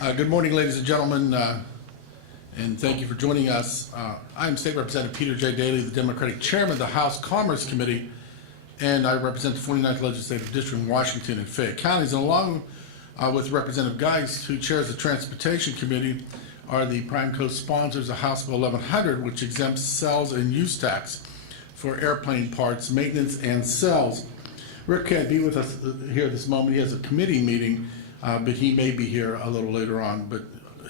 Good morning, ladies and gentlemen, and thank you for joining us. I'm State Representative Peter J. Daley, the Democratic Chairman of the House Commerce Committee, and I represent the 49th Legislative District in Washington and Fayette counties. And along with Representative Geist, who chairs the Transportation Committee, are the prime co-sponsors of House Bill 1100, which exempts sales and use tax for airplane parts, maintenance, and sales. Rick can't be with us here this moment. He has a committee meeting, but he may be here a little later on, but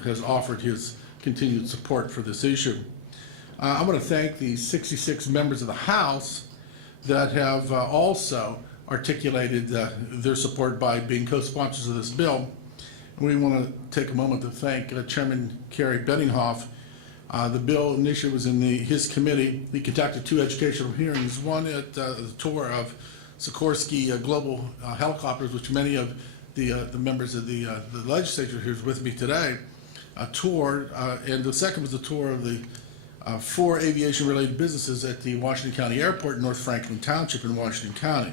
has offered his continued support for this issue. I want to thank the 66 members of the House that have also articulated their support by being co-sponsors of this bill. We want to take a moment to thank Chairman Kerry Benninghoff. The bill initially was in his committee. He conducted 2 educational hearings, one at the tour of Sikorsky Global Helicopters, which many of the members of the legislature here is with me today, toured, and the second was the tour of the 4 aviation-related businesses at the Washington County Airport in North Franklin Township in Washington County.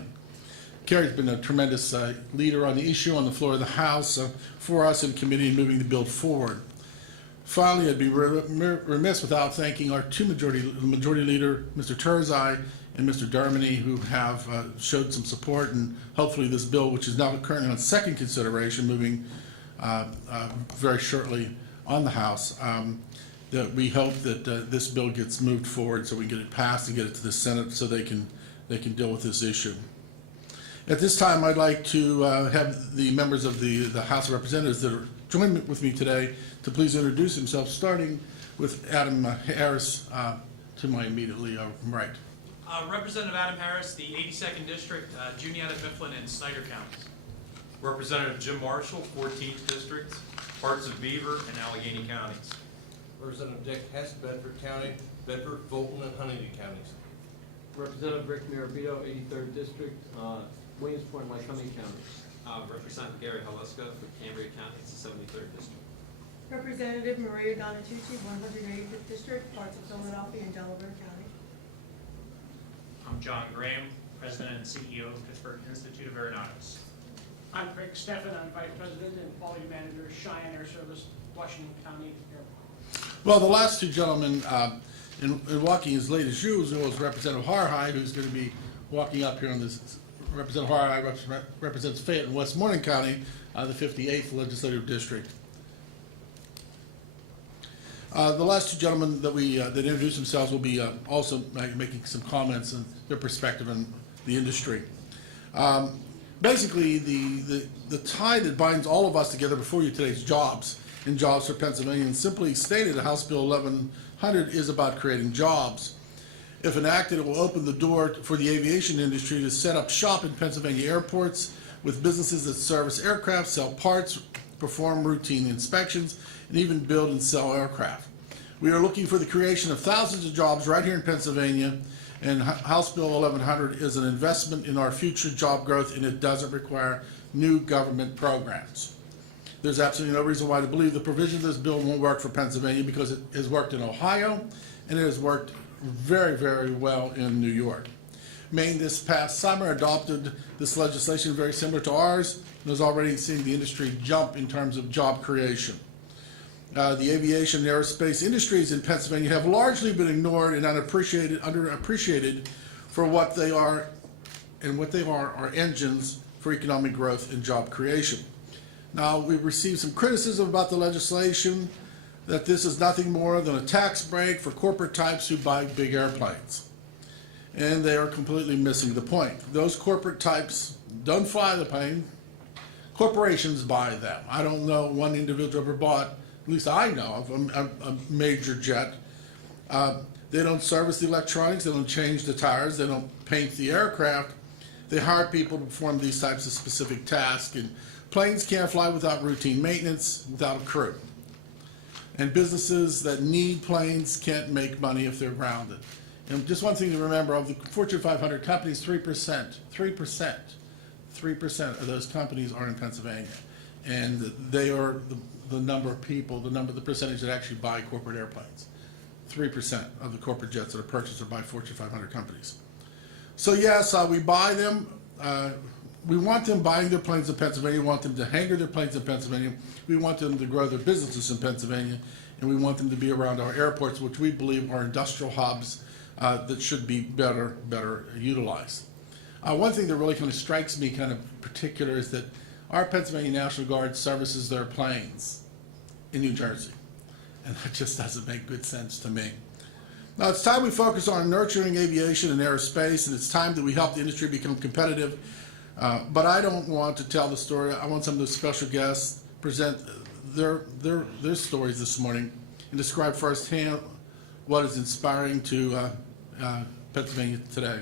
Kerry's been a tremendous leader on the issue on the floor of the House for us in committee and moving the bill forward. Finally, I'd be remiss without thanking our majority leader, Mr. Turzai and Mr. Dermody, who have showed some support, and hopefully this bill, which is now currently on second consideration, moving very shortly on the House, that we hope that this bill gets moved forward so we can get it passed and get it to the Senate so they can deal with this issue. At this time, I'd like to have the members of the House of Representatives that are joining with me today to please introduce themselves, starting with Adam Harris to my immediately right. Representative Adam Harris, the 82nd District, Juniata, Mifflin, and Snyder counties. Representative Jim Marshall, 14th District, parts of Beaver and Allegheny counties. Representative Dick Hess, Bedford County, Bedford, Fulton, and Huntington counties. Representative Rick Mirabito, 83rd District, Williamsport and Lycoming counties. Representative Gary Haleska for Cambria County, it's the 73rd District. Representative Maria Donatucci, 185th District, parts of Philadelphia and Delaware County. I'm John Graham, President and CEO of Pittsburgh Institute of Aeronautics. I'm Craig Steffen, I'm Vice President and Quality Manager, Cheyenne Air Service, Washington County Airport. Well, the last 2 gentlemen in walking as late as usual is Representative Harhide, who's going to be walking up here on this. Representative Harhide represents Fayette and Westmoreland County, the 58th Legislative District. The last 2 gentlemen that that introduce themselves will be also making some comments on their perspective on the industry. Basically, the tie that binds all of us together before you today is jobs, and jobs for Pennsylvania. And simply stated, House Bill 1100 is about creating jobs. If enacted, it will open the door for the aviation industry to set up shop in Pennsylvania airports with businesses that service aircraft, sell parts, perform routine inspections, and even build and sell aircraft. We are looking for the creation of thousands of jobs right here in Pennsylvania, and House Bill 1100 is an investment in our future job growth, and it doesn't require new government programs. There's absolutely no reason why to believe the provision of this bill won't work for Pennsylvania, because it has worked in Ohio, and it has worked very, very well in New York. Maine this past summer adopted this legislation very similar to ours, and is already seeing the industry jump in terms of job creation. The aviation and aerospace industries in Pennsylvania have largely been ignored and underappreciated for what they are, and what they are engines for economic growth and job creation. Now, we've received some criticism about the legislation, that this is nothing more than a tax break for corporate types who buy big airplanes. And they are completely missing the point. Those corporate types don't fly the plane. Corporations buy them. I don't know one individual ever bought, at least I know of, a major jet. They don't service the electronics, they don't change the tires, they don't paint the aircraft. They hire people to perform these types of specific tasks, and planes can't fly without routine maintenance, without a crew. And businesses that need planes can't make money if they're grounded. And just one thing to remember, of the Fortune 500 companies, 3% of those companies are in Pennsylvania. And they are the number of people, the percentage that actually buy corporate airplanes. 3% of the corporate jets that are purchased are by Fortune 500 companies. So yes, we buy them. we want them buying their planes in Pennsylvania, we want them to hangar their planes in Pennsylvania, we want them to grow their businesses in Pennsylvania, and we want them to be around our airports, which we believe are industrial hubs that should be better utilized. One thing that really kind of strikes me kind of particular is that our Pennsylvania National Guard services their planes in New Jersey, and that just doesn't make good sense to me. Now, it's time we focus on nurturing aviation and aerospace, and it's time that we help the industry become competitive. But I don't want to tell the story. I want some of the special guests present their stories this morning and describe firsthand what is inspiring to Pennsylvania today.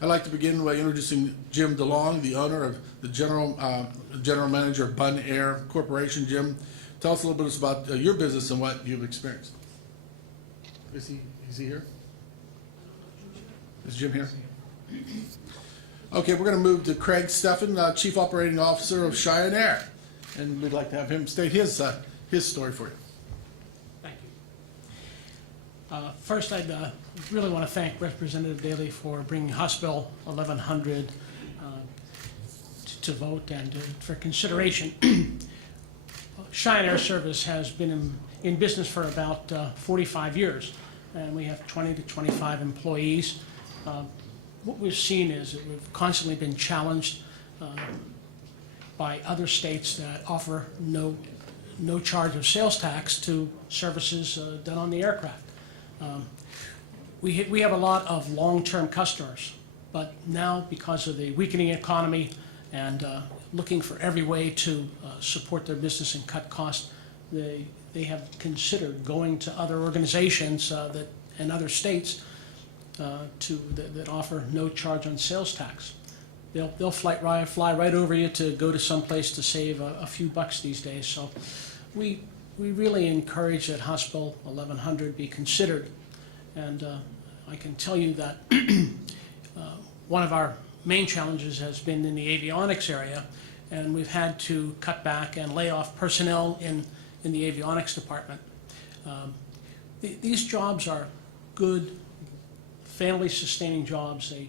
I'd like to begin by introducing Jim DeLong, the owner of the general manager of Bun Air Corporation. Jim, tell us a little bit about your business and what you've experienced. Is he here? Is Jim here? Okay, we're going to move to Craig Steffen, Chief Operating Officer of Cheyenne Air, and we'd like to have him state his story for you. Thank you. First, I'd really want to thank Representative Daley for bringing House Bill 1100 to vote and for consideration. Cheyenne Air Service has been in business for about 45 years, and we have 20 to 25 employees. What we've seen is that we've constantly been challenged by other states that offer no charge of sales tax to services done on the aircraft. We have a lot of long-term customers, but now because of the weakening economy and looking for every way to support their business and cut costs, they have considered going to other organizations and other states that offer no charge on sales tax. They'll fly right over you to go to some place to save a few bucks these days. So we really encourage that House Bill 1100 be considered. And I can tell you that one of our main challenges has been in the avionics area, and we've had to cut back and lay off personnel in the avionics department. These jobs are good, family-sustaining jobs. They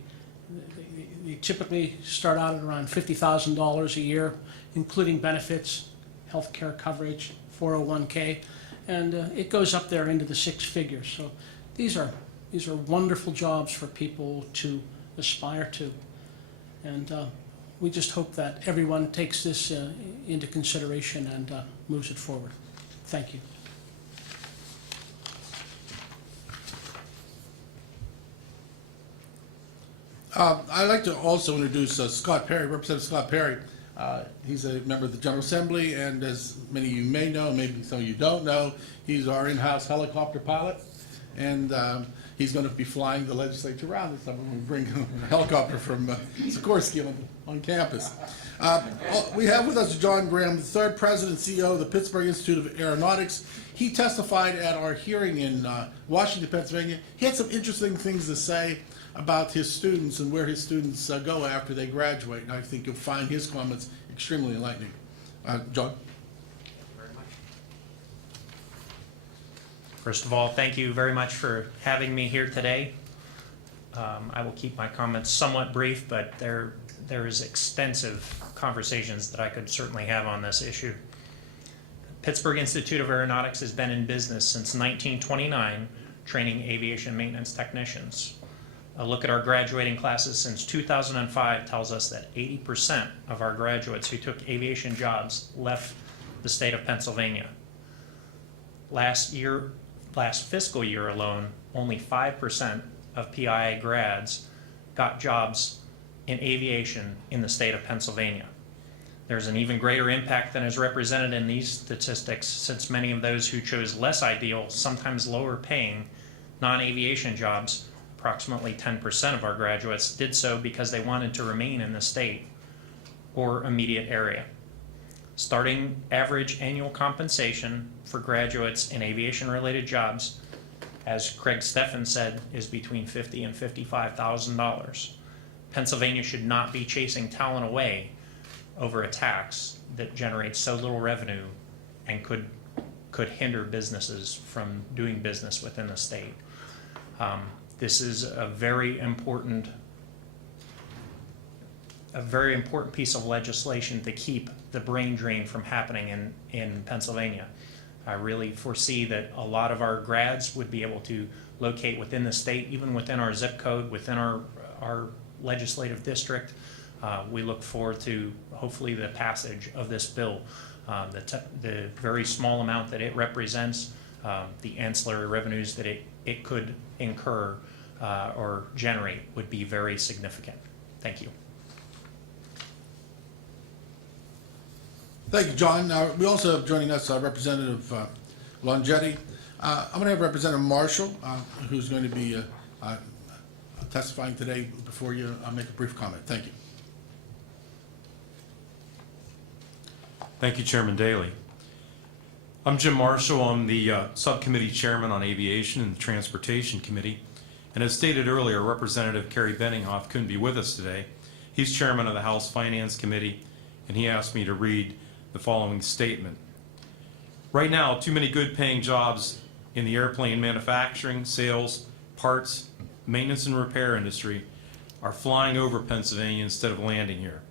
typically start out at around $50,000 a year, including benefits, health care coverage, 401k, and it goes up there into the six figures. So these are wonderful jobs for people to aspire to, and we just hope that everyone takes this into consideration and moves it forward. Thank you. I'd like to also introduce Scott Perry, Representative Scott Perry. He's a member of the General Assembly, and as many of you may know, maybe some of you don't know, he's our in-house helicopter pilot, and he's going to be flying the legislature around this summer. We bring a helicopter from Sikorsky on campus. We have with us John Graham, the third president and CEO of the Pittsburgh Institute of Aeronautics. He testified at our hearing in Washington, Pennsylvania. He had some interesting things to say about his students and where his students go after they graduate. And I think you'll find his comments extremely enlightening. John? Thank you very much. First of all, thank you very much for having me here today. I will keep my comments somewhat brief, but there is extensive conversations that I could certainly have on this issue. Pittsburgh Institute of Aeronautics has been in business since 1929, training aviation maintenance technicians. A look at our graduating classes since 2005 tells us that 80% of our graduates who took aviation jobs left the state of Pennsylvania. Last fiscal year alone, only 5% of PIA grads got jobs in aviation in the state of Pennsylvania. There's an even greater impact than is represented in these statistics, since many of those who chose less ideal, sometimes lower paying, non-aviation jobs, approximately 10% of our graduates, did so because they wanted to remain in the state or immediate area. Starting average annual compensation for graduates in aviation-related jobs, as Craig Steffen said, is between $50,000 and $55,000. Pennsylvania should not be chasing talent away over a tax that generates so little revenue and could hinder businesses from doing business within the state. This is a very important a very important piece of legislation to keep the brain drain from happening in Pennsylvania. I really foresee that a lot of our grads would be able to locate within the state, even within our zip code, within our legislative district. We look forward to hopefully the passage of this bill. The very small amount that it represents, the ancillary revenues that it could incur or generate would be very significant. Thank you. Thank you, John. We also have joining us Representative Longetti. I'm going to have Representative Marshall, who's going to be testifying today before you make a brief comment. Thank you. Thank you, Chairman Daley. I'm Jim Marshall. I'm the Subcommittee Chairman on Aviation and the Transportation Committee. And as stated earlier, Representative Kerry Benninghoff couldn't be with us today. He's Chairman of the House Finance Committee, and he asked me to read the following statement. Right now, too many good-paying jobs in the airplane manufacturing, sales, parts, maintenance and repair industry are flying over Pennsylvania instead of landing here.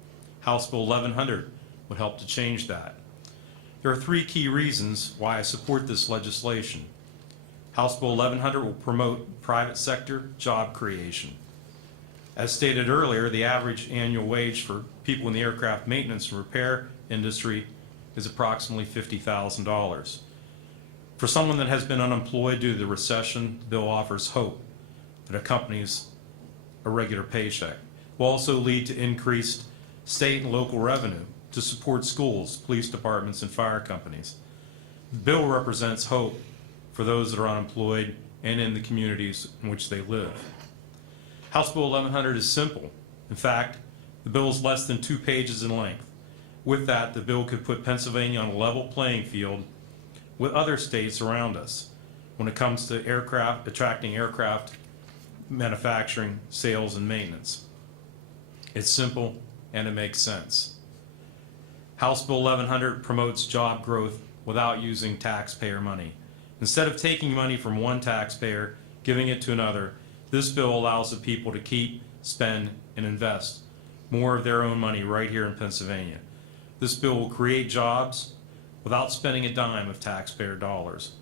House Bill 1100 would help to change that. There are three key reasons why I support this legislation. House Bill 1100 will promote private sector job creation. As stated earlier, the average annual wage for people in the aircraft maintenance and repair industry is approximately $50,000. For someone that has been unemployed due to the recession, the bill offers hope that accompanies a regular paycheck. It will also lead to increased state and local revenue to support schools, police departments, and fire companies. The bill represents hope for those that are unemployed and in the communities in which they live. House Bill 1100 is simple. In fact, the bill is less than 2 pages in length. With that, the bill could put Pennsylvania on a level playing field with other states around us when it comes to attracting aircraft manufacturing, sales, and maintenance. It's simple and it makes sense. House Bill 1100 promotes job growth without using taxpayer money. Instead of taking money from one taxpayer, giving it to another, this bill allows the people to keep, spend, and invest more of their own money right here in Pennsylvania. This bill will create jobs without spending a dime of taxpayer dollars.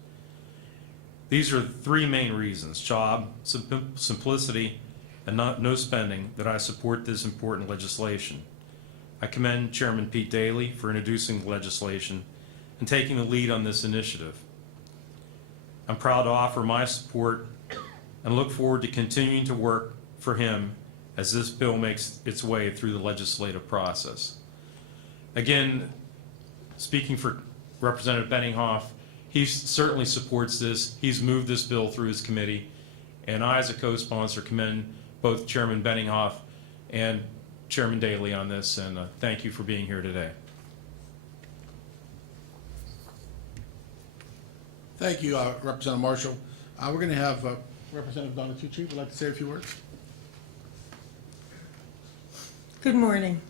These are the three main reasons: job, simplicity, and no spending, that I support this important legislation. I commend Chairman Pete Daley for introducing the legislation and taking the lead on this initiative. I'm proud to offer my support and look forward to continuing to work for him as this bill makes its way through the legislative process. Again, speaking for Representative Benninghoff, he certainly supports this. He's moved this bill through his committee, and I, as a co-sponsor, commend both Chairman Benninghoff and Chairman Daley on this, and thank you for being here today. Thank you, Representative Marshall. We're going to have Representative Donatucci would like to say a few words. Good morning.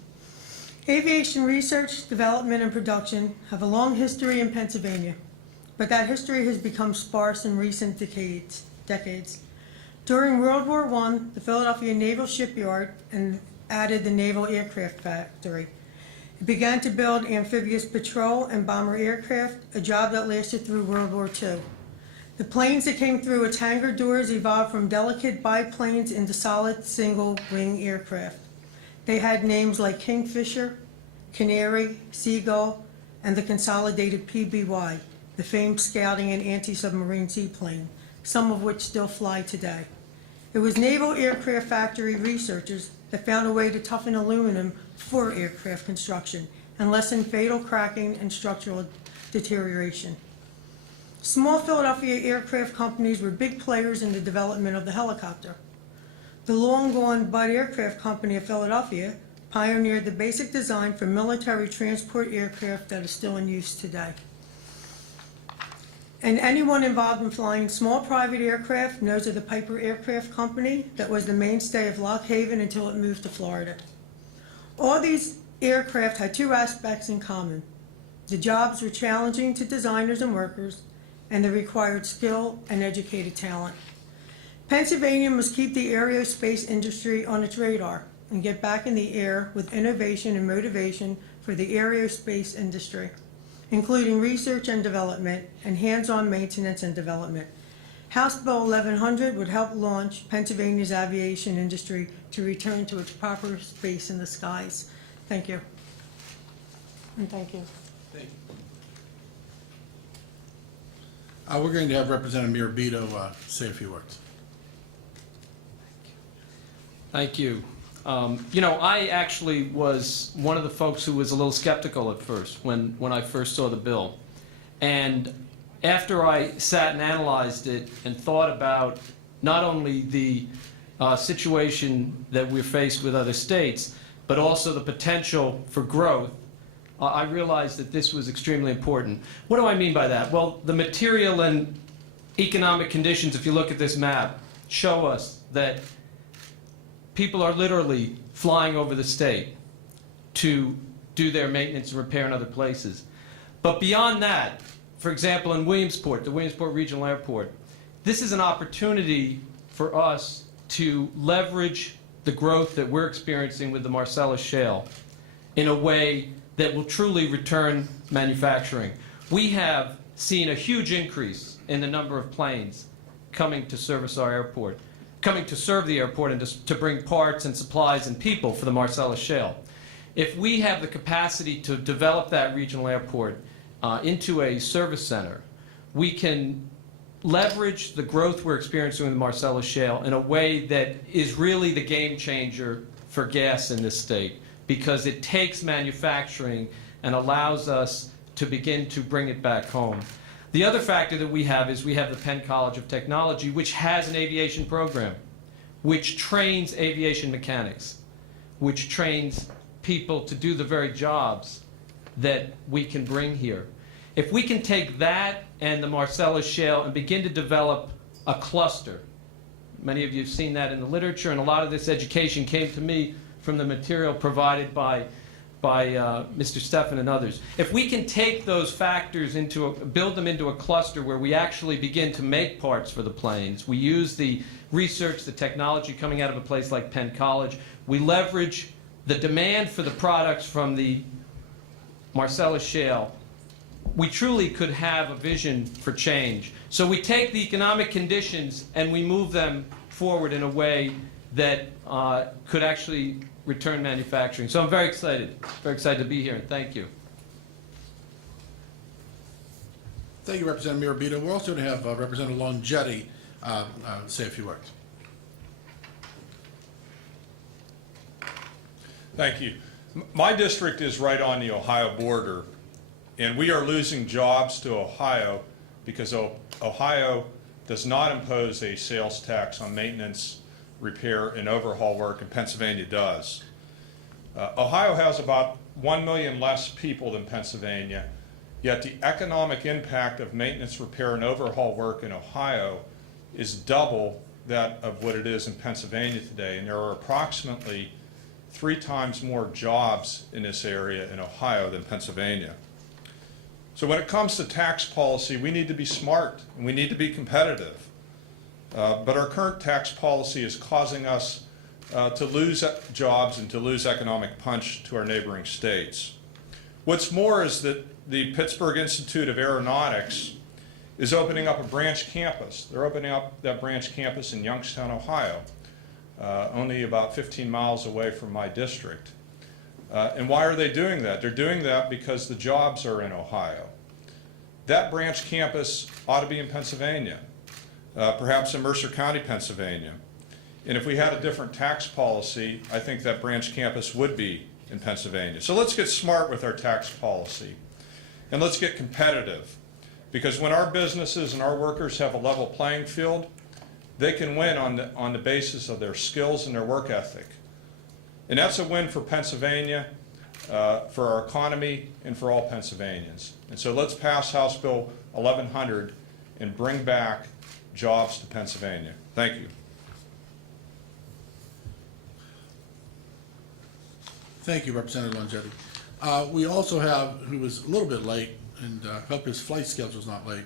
Aviation research, development, and production have a long history in Pennsylvania, but that history has become sparse in recent decades. During World War I, the Philadelphia Naval Shipyard added the Naval Aircraft Factory. It began to build amphibious patrol and bomber aircraft, a job that lasted through World War II. The planes that came through its hangar doors evolved from delicate biplanes into solid single-wing aircraft. They had names like Kingfisher, Canary, Seagull, and the consolidated PBY, the famed scouting and anti-submarine seaplane, some of which still fly today. It was Naval Aircraft Factory researchers that found a way to toughen aluminum for aircraft construction and lessen fatal cracking and structural deterioration. Small Philadelphia aircraft companies were big players in the development of the helicopter. The long-gone Budd Aircraft Company of Philadelphia pioneered the basic design for military transport aircraft that is still in use today. And anyone involved in flying small private aircraft knows of the Piper Aircraft Company that was the mainstay of Lock Haven until it moved to Florida. All these aircraft had two aspects in common. The jobs were challenging to designers and workers, and they required skill and educated talent. Pennsylvania must keep the aerospace industry on its radar, and get back in the air with innovation and motivation for the aerospace industry, including research and development and hands-on maintenance and development. House Bill 1100 would help launch Pennsylvania's aviation industry to return to its proper space in the skies. Thank you. And thank you. We're going to have Representative Mirabito say a few words. Thank you. I actually was one of the folks who was a little skeptical at first when I first saw the bill. And after I sat and analyzed it and thought about not only the situation that we're faced with other states, but also the potential for growth, I realized that this was extremely important. What do I mean by that? Well, the material and economic conditions, if you look at this map, show us that people are literally flying over the state to do their maintenance and repair in other places. But beyond that, for example, in Williamsport, the Williamsport Regional Airport, this is an opportunity for us to leverage the growth that we're experiencing with the Marcellus Shale in a way that will truly return manufacturing. We have seen a huge increase in the number of planes coming to service our airport, coming to serve the airport and to bring parts and supplies and people for the Marcellus Shale. If we have the capacity to develop that regional airport into a service center, we can leverage the growth we're experiencing in the Marcellus Shale in a way that is really the game changer for gas in this state, because it takes manufacturing and allows us to begin to bring it back home. The other factor that we have is we have the Penn College of Technology, which has an aviation program, which trains aviation mechanics, which trains people to do the very jobs that we can bring here. If we can take that and the Marcellus Shale and begin to develop a cluster, many of you have seen that in the literature, and a lot of this education came to me from the material provided by Mr. Steffen and others. If we can take those factors build them into a cluster where we actually begin to make parts for the planes, we use the research, the technology coming out of a place like Penn College, we leverage the demand for the products from the Marcellus Shale, we truly could have a vision for change. So we take the economic conditions and we move them forward in a way that could actually return manufacturing. So I'm very excited to be here, and thank you. Thank you, Representative Mirabito. We're also going to have Representative Longetti say a few words. Thank you. My district is right on the Ohio border, and we are losing jobs to Ohio because Ohio does not impose a sales tax on maintenance, repair, and overhaul work, and Pennsylvania does. Ohio has about 1 million less people than Pennsylvania, yet the economic impact of maintenance, repair, and overhaul work in Ohio is double that of what it is in Pennsylvania today, and there are approximately 3 times more jobs in this area in Ohio than Pennsylvania. So when it comes to tax policy, we need to be smart and we need to be competitive. But our current tax policy is causing us to lose jobs and to lose economic punch to our neighboring states. What's more is that the Pittsburgh Institute of Aeronautics is opening up a branch campus. They're opening up that branch campus in Youngstown, Ohio, only about 15 miles away from my district. And why are they doing that? They're doing that because the jobs are in Ohio. That branch campus ought to be in Pennsylvania, perhaps in Mercer County, Pennsylvania. And if we had a different tax policy, I think that branch campus would be in Pennsylvania. So let's get smart with our tax policy, and let's get competitive. Because when our businesses and our workers have a level playing field, they can win on the basis of their skills and their work ethic. And that's a win for Pennsylvania, for our economy, and for all Pennsylvanians. And so let's pass House Bill 1100 and bring back jobs to Pennsylvania. Thank you. Thank you, Representative Longetti. We also have, who was a little bit late, and hope his flight schedule's not late,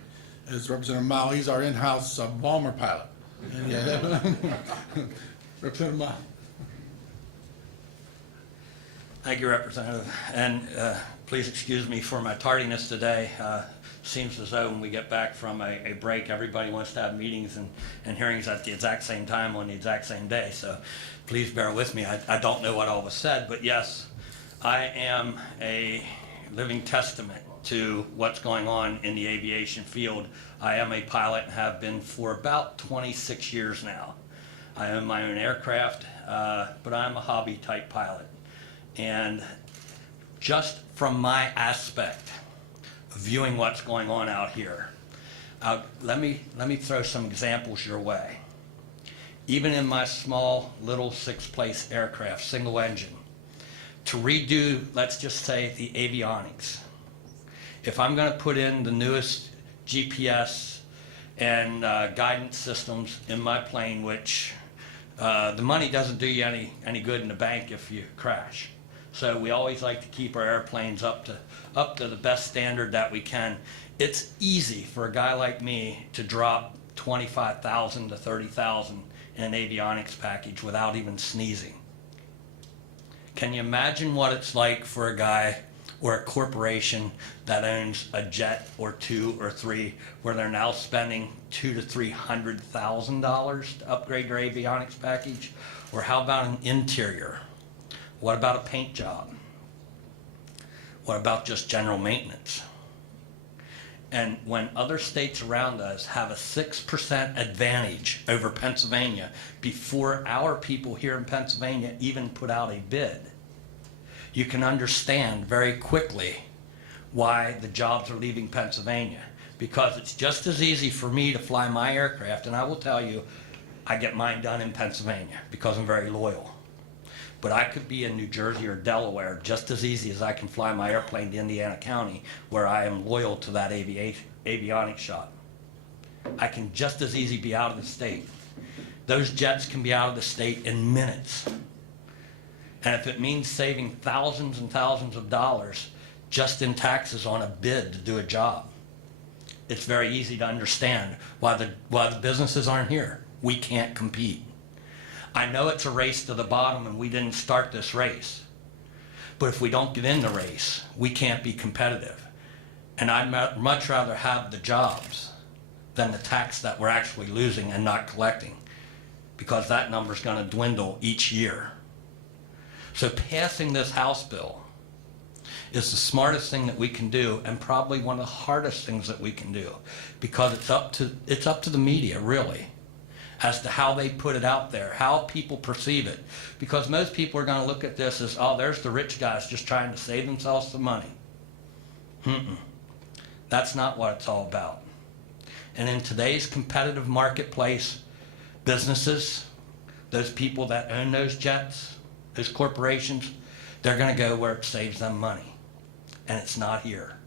is Representative Mao. He's our in-house bomber pilot. And, Representative Mao. Thank you, Representative. And please excuse me for my tardiness today. Seems as though when we get back from a break, everybody wants to have meetings and hearings at the exact same time on the exact same day. So please bear with me. I don't know what all was said, but yes, I am a living testament to what's going on in the aviation field. I am a pilot and have been for about 26 years now. I own my own aircraft, but I'm a hobby type pilot. And just from my aspect of viewing what's going on out here, let me throw some examples your way. Even in my small little 6-place aircraft, single engine, to redo, let's just say, the avionics. If I'm going to put in the newest GPS and guidance systems in my plane, which the money doesn't do you any good in the bank if you crash. So we always like to keep our airplanes up to the best standard that we can. It's easy for a guy like me to drop $25,000 to $30,000 in an avionics package without even sneezing. Can you imagine what it's like for a guy or a corporation that owns a jet or 2 or 3, where they're now spending $200,000 to $300,000 to upgrade their avionics package? Or how about an interior? What about a paint job? What about just general maintenance? And when other states around us have a 6% advantage over Pennsylvania before our people here in Pennsylvania even put out a bid, you can understand very quickly why the jobs are leaving Pennsylvania. Because it's just as easy for me to fly my aircraft, and I will tell you, I get mine done in Pennsylvania because I'm very loyal. But I could be in New Jersey or Delaware just as easy as I can fly my airplane to Indiana County, where I am loyal to that avionics shop. I can just as easy be out of the state. Those jets can be out of the state in minutes. And if it means saving thousands and thousands of dollars just in taxes on a bid to do a job, it's very easy to understand why the businesses aren't here. We can't compete. I know it's a race to the bottom and we didn't start this race. But if we don't get in the race, we can't be competitive. And I'd much rather have the jobs than the tax that we're actually losing and not collecting, because that number's going to dwindle each year. So passing this House bill is the smartest thing that we can do, and probably one of the hardest things that we can do, because it's up to the media, really, as to how they put it out there, how people perceive it. Because most people are going to look at this as, oh, there's the rich guys just trying to save themselves some money. That's not what it's all about. And in today's competitive marketplace, businesses, those people that own those jets, those corporations, they're going to go where it saves them money. And it's not here.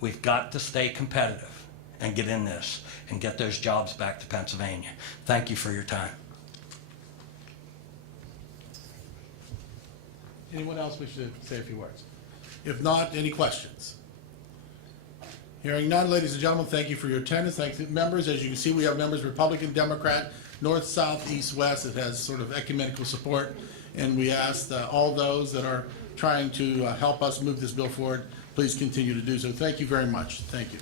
We've got to stay competitive and get in this and get those jobs back to Pennsylvania. Thank you for your time. Anyone else wish to say a few words? If not, any questions? Hearing none, ladies and gentlemen, thank you for your attendance. Thank you, members. As you can see, we have members, Republican, Democrat, north, south, east, west. It has sort of ecumenical support. And we ask all those that are trying to help us move this bill forward, please continue to do so. Thank you very much. Thank you.